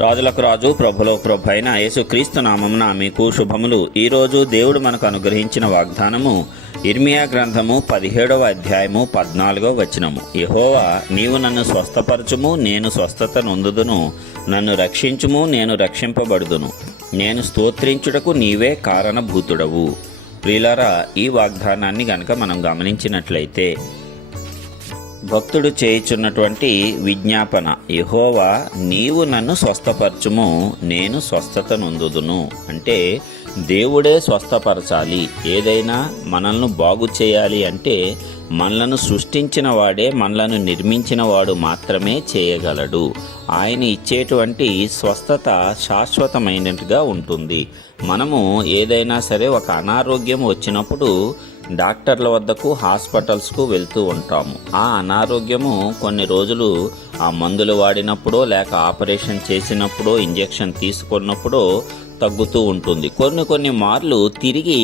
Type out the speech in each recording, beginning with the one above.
రాజులకు రాజు ప్రభులకు ప్రభు అయిన యేసుక్రీస్తు నామమున మీకు శుభములు. ఈరోజు దేవుడు మనకు అనుగ్రహించిన వాగ్దానము ఇర్మియా గ్రంథము 17వ అధ్యాయము 14వ వచనము. యెహోవా, నీవు నన్ను స్వస్థపరచుము, నేను స్వస్థత నొందుదును. నన్ను రక్షించుము, నేను రక్షింపబడుదును. నేను స్తోత్రించుటకు నీవే కారణభూతుడవు. ప్రియులారా, ఈ వాగ్దానాన్ని గనక మనం గమనించినట్లయితే భక్తుడు చేయుచున్నటువంటి విజ్ఞాపన, యెహోవా నీవు నన్ను స్వస్థపరచుము, నేను స్వస్థత నొందుదును. అంటే దేవుడే స్వస్థపరచాలి. ఏదైనా మనల్ని బాగు చేయాలి అంటే మనలను సృష్టించిన వాడే, మనలను నిర్మించిన వాడు మాత్రమే చేయగలడు. ఆయన ఇచ్చేటువంటి స్వస్థత శాశ్వతమైనట్టుగా ఉంటుంది. మనము ఏదైనా సరే ఒక అనారోగ్యం వచ్చినప్పుడు డాక్టర్ల వద్దకు, హాస్పిటల్స్కు వెళ్తూ ఉంటాము. ఆ అనారోగ్యము కొన్ని రోజులు ఆ మందులు వాడినప్పుడో లేక ఆపరేషన్ చేసినప్పుడో ఇంజెక్షన్ తీసుకున్నప్పుడో తగ్గుతూ ఉంటుంది. కొన్ని మార్లు తిరిగి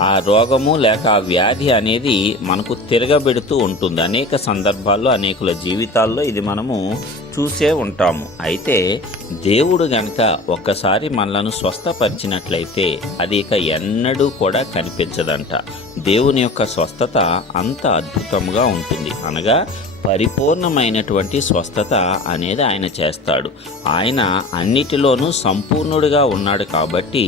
ఆ రోగము లేక ఆ వ్యాధి అనేది మనకు తిరగబెడుతూ ఉంటుంది. అనేక సందర్భాల్లో, అనేకుల జీవితాల్లో ఇది మనము చూసే ఉంటాము. అయితే దేవుడు గనక ఒక్కసారి మనలను స్వస్థపరిచినట్లయితే అది ఇక ఎన్నడూ కూడా కనిపించదంట. దేవుని యొక్క స్వస్థత అంత అద్భుతంగా ఉంటుంది. అనగా పరిపూర్ణమైనటువంటి స్వస్థత అనేది ఆయన చేస్తాడు. ఆయన అన్నిటిలోనూ సంపూర్ణుడిగా ఉన్నాడు కాబట్టి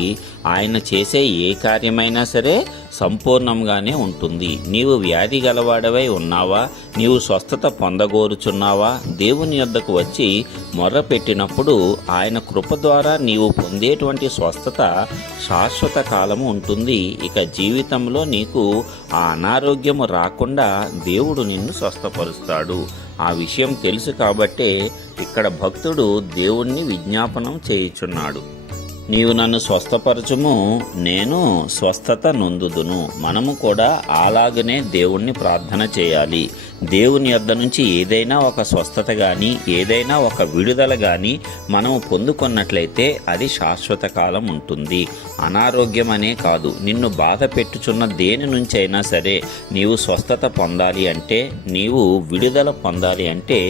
ఆయన చేసే ఏ కార్యమైనా సరే సంపూర్ణంగానే ఉంటుంది. నీవు వ్యాధి గలవాడవై ఉన్నావా, నీవు స్వస్థత పొందగోరుచున్నావా, దేవుని యొద్దకు వచ్చి మొర్ర పెట్టినప్పుడు ఆయన కృప ద్వారా నీవు పొందేటువంటి స్వస్థత శాశ్వత కాలము ఉంటుంది. ఇక జీవితంలో నీకు ఆ అనారోగ్యము రాకుండా దేవుడు నిన్ను స్వస్థపరుస్తాడు. ఆ విషయం తెలుసు కాబట్టే ఇక్కడ భక్తుడు దేవుణ్ణి విజ్ఞాపనం చేయుచున్నాడు. నీవు నన్ను స్వస్థపరచుము, నేను స్వస్థత నొందుదును. మనము కూడా అలాగనే దేవుణ్ణి ప్రార్థన చేయాలి. దేవుని యొద్ద నుంచి ఏదైనా ఒక స్వస్థత కానీ, ఏదైనా ఒక విడుదల కానీ మనము పొందుకున్నట్లయితే అది శాశ్వత కాలం ఉంటుంది. అనారోగ్యం అనే కాదు, నిన్ను బాధ పెట్టుచున్న దేని నుంచి అయినా సరే నీవు స్వస్థత పొందాలి అంటే, నీవు విడుదల పొందాలి అంటే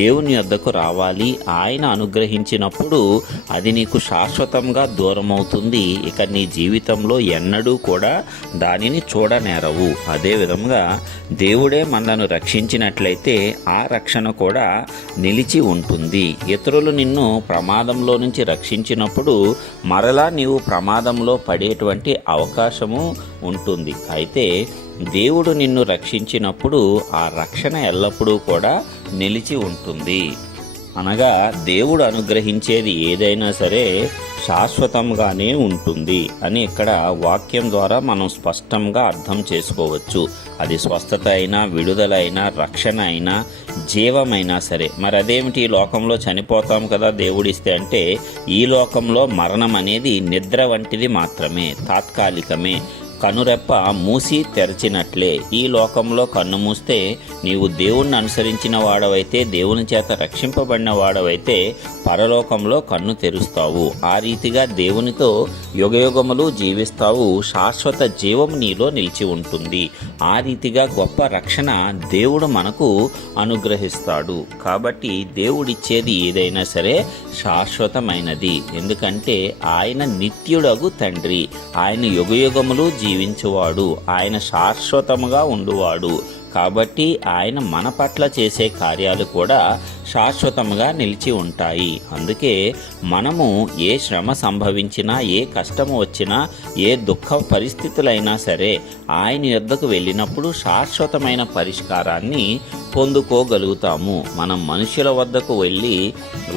దేవుని యొద్దకు రావాలి. ఆయన అనుగ్రహించినప్పుడు అది నీకు శాశ్వతంగా దూరమవుతుంది. ఇక నీ జీవితంలో ఎన్నడూ కూడా దానిని చూడనేరవు. అదేవిధంగా దేవుడే మనలను రక్షించినట్లయితే ఆ రక్షణ కూడా నిలిచి ఉంటుంది. ఇతరులు నిన్ను ప్రమాదంలో నుంచి రక్షించినప్పుడు మరలా నీవు ప్రమాదంలో పడేటువంటి అవకాశము ఉంటుంది. అయితే దేవుడు నిన్ను రక్షించినప్పుడు ఆ రక్షణ ఎల్లప్పుడూ కూడా నిలిచి ఉంటుంది. అనగా దేవుడు అనుగ్రహించేది ఏదైనా సరే శాశ్వతంగానే ఉంటుంది అని ఇక్కడ వాక్యం ద్వారా మనం స్పష్టంగా అర్థం చేసుకోవచ్చు. అది స్వస్థత అయినా, విడుదల అయినా, రక్షణ అయినా, జీవమైనా సరే. మరి అదేమిటి, ఈ లోకంలో చనిపోతాం కదా దేవుడిస్తే అంటే, ఈ లోకంలో మరణం అనేది నిద్ర వంటిది మాత్రమే, తాత్కాలికమే. కనురెప్ప మూసి తెరచినట్లే. ఈ లోకంలో కన్ను మూస్తే నీవు దేవుణ్ణి అనుసరించిన వాడవైతే, దేవుని చేత రక్షింపబడిన వాడవైతే పరలోకంలో కన్ను తెరుస్తావు. ఆ రీతిగా దేవునితో యుగయుగములు జీవిస్తావు. శాశ్వత జీవం నీలో నిలిచి ఉంటుంది. ఆ రీతిగా గొప్ప రక్షణ దేవుడు మనకు అనుగ్రహిస్తాడు. కాబట్టి దేవుడిచ్చేది ఏదైనా సరే శాశ్వతమైనది. ఎందుకంటే ఆయన నిత్యుడగు తండ్రి, ఆయన యుగయుగములు జీవించువాడు, ఆయన శాశ్వతముగా ఉండువాడు. కాబట్టి ఆయన మన పట్ల చేసే కార్యాలు కూడా శాశ్వతముగా నిలిచి ఉంటాయి. అందుకే మనము ఏ శ్రమ సంభవించినా, ఏ కష్టము వచ్చినా, ఏ దుఃఖ పరిస్థితులైనా సరే ఆయన యొద్దకు వెళ్ళినప్పుడు శాశ్వతమైన పరిష్కారాన్ని పొందుకోగలుగుతాము. మనం మనుషుల వద్దకు వెళ్ళి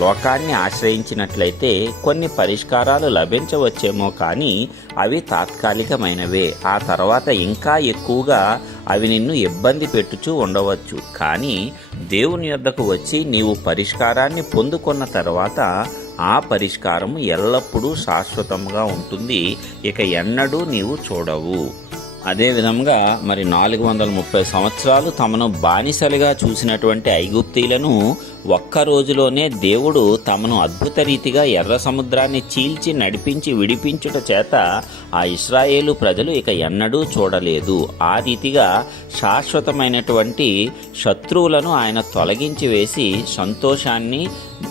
లోకాన్ని ఆశ్రయించినట్లయితే కొన్ని పరిష్కారాలు లభించవచ్చేమో, కానీ అవి తాత్కాలికమైనవే. ఆ తర్వాత ఇంకా ఎక్కువగా అవి నిన్ను ఇబ్బంది పెట్టుచూ ఉండవచ్చు. కానీ దేవుని యొద్దకు వచ్చి నీవు పరిష్కారాన్ని పొందుకున్న తర్వాత ఆ పరిష్కారం ఎల్లప్పుడూ శాశ్వతంగా ఉంటుంది. ఇక ఎన్నడూ నీవు చూడవు. అదేవిధంగా మరి 430 సంవత్సరాలు తమను బానిసలుగా చూసినటువంటి ఐగుప్తీలను ఒక్క రోజులోనే దేవుడు తమను అద్భుత రీతిగా ఎర్ర సముద్రాన్ని చీల్చి నడిపించి విడిపించుట చేత ఆ ఇశ్రాయేలు ప్రజలు ఇక ఎన్నడూ చూడలేదు. ఆ రీతిగా శాశ్వతమైనటువంటి శత్రువులను ఆయన తొలగించి వేసి సంతోషాన్ని,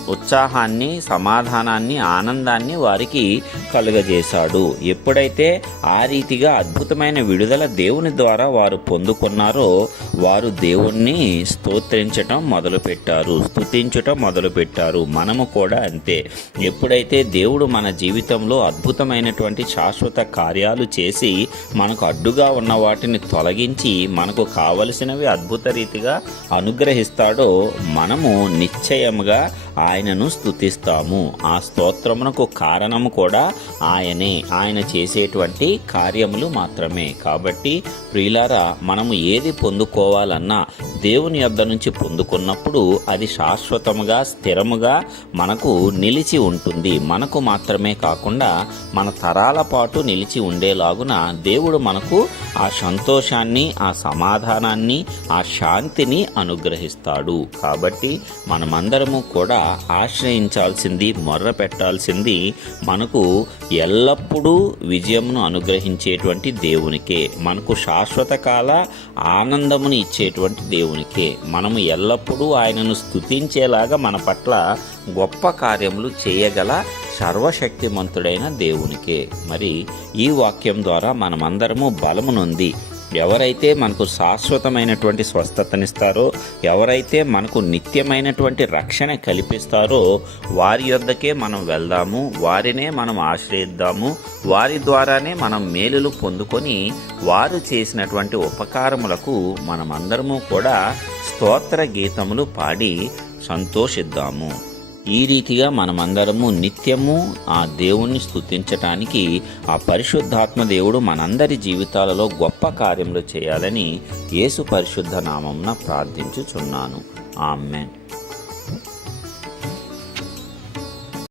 ఉత్సాహాన్ని, సమాధానాన్ని, ఆనందాన్ని వారికి కలుగజేశాడు. ఎప్పుడైతే ఆ రీతిగా అద్భుతమైన విడుదల దేవుని ద్వారా వారు పొందుకున్నారో వారు దేవుణ్ణి స్తోత్రించటం మొదలుపెట్టారు, స్తుతించటం మొదలుపెట్టారు. మనము కూడా అంతే. ఎప్పుడైతే దేవుడు మన జీవితంలో అద్భుతమైనటువంటి శాశ్వత కార్యాలు చేసి మనకు అడ్డుగా ఉన్న వాటిని తొలగించి మనకు కావలసినవి అద్భుత రీతిగా అనుగ్రహిస్తాడో మనము నిశ్చయముగా ఆయనను స్తుతిస్తాము. ఆ స్తోత్రమునకు కారణము కూడా ఆయనే, ఆయన చేసేటువంటి కార్యములు మాత్రమే. కాబట్టి ప్రియులారా, మనము ఏది పొందుకోవాలన్నా దేవుని యొద్ద నుంచి పొందుకున్నప్పుడు అది శాశ్వతముగా, స్థిరముగా మనకు నిలిచి ఉంటుంది. మనకు మాత్రమే కాకుండా మన తరాల పాటు నిలిచి ఉండేలాగున దేవుడు మనకు ఆ సంతోషాన్ని, ఆ సమాధానాన్ని, ఆ శాంతిని అనుగ్రహిస్తాడు. కాబట్టి మనమందరము కూడా ఆశ్రయించాల్సింది, మొర్ర పెట్టాల్సింది మనకు ఎల్లప్పుడూ విజయమును అనుగ్రహించేటువంటి దేవునికే, మనకు శాశ్వత కాల ఆనందమును ఇచ్చేటువంటి దేవునికే. మనము ఎల్లప్పుడూ ఆయనను స్తుతించేలాగా మన పట్ల గొప్ప కార్యములు చేయగల సర్వశక్తిమంతుడైన దేవునికే. మరి ఈ వాక్యం ద్వారా మనమందరము బలము నొంది ఎవరైతే మనకు శాశ్వతమైనటువంటి స్వస్థతనిస్తారో, ఎవరైతే మనకు నిత్యమైనటువంటి రక్షణ కల్పిస్తారో వారి యొద్దకే మనం వెళ్దాము, వారినే మనం ఆశ్రయిద్దాము. వారి ద్వారానే మనం మేలులు పొందుకొని వారు చేసినటువంటి ఉపకారములకు మనమందరము కూడా స్తోత్ర గీతములు పాడి సంతోషిద్దాము. ఈ రీతిగా మనమందరము నిత్యము ఆ దేవుణ్ణి స్తుతించటానికి ఆ పరిశుద్ధాత్మ దేవుడు మనందరి జీవితాలలో గొప్ప కార్యములు చేయాలని యేసు పరిశుద్ధ నామమున ప్రార్థించుచున్నాను. ఆమేన్.